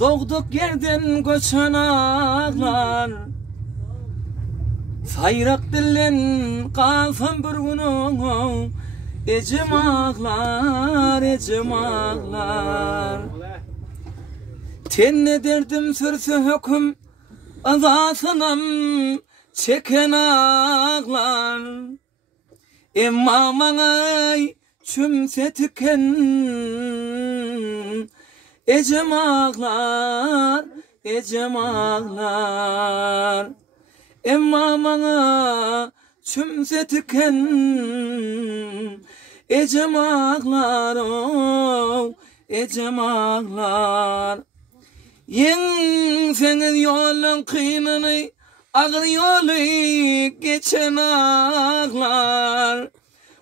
Doğduk yerden göçen ağlar, sayrak dillen kalsam bir günün. Ecem ağlar, ecem ağlar. Tenne derdim sürse hüküm, azasınam çeken ağlar. Emma manay çümse tüken, ecem ağlar, ecem ağlar. Emma mana çümse tüken, ecem ağlar, oh, ecem ağlar. Yenseniz yolun kıynını, ağır yolu geçen ağlar.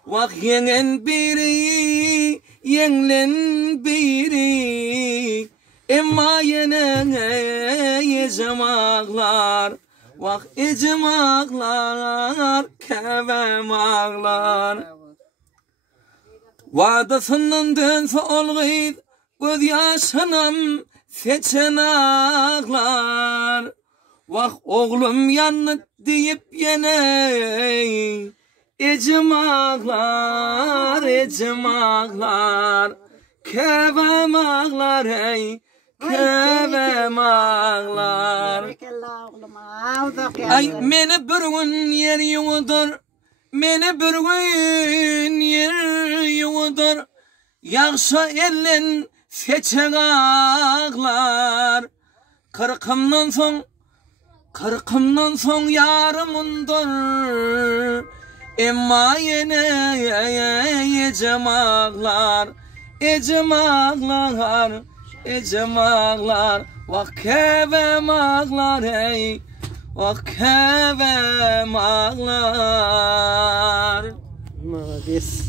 Vak yengen biri, yenlen biri, emma yenen ecem ağlar. Vak ecem ağlar, kevem ağlar. Vadasından dönse olgıydı, göz yaşanam seçen ağlar. Vak oğlum yanıt deyip yine, ecem ağlar, ecem ağlar. Kevem ağlar hey, kevem ağlar. Ay meni bir gün yer yudur, meni bir gün yer yudur. Yakşa ellen seçen ağlar. Kırkımdan son yarımındır. Emma yine ecem ağlar, ecem ağlar, ecem ağlar. Vak kevem ağlar hey, vak kevem ağlar. Молодец.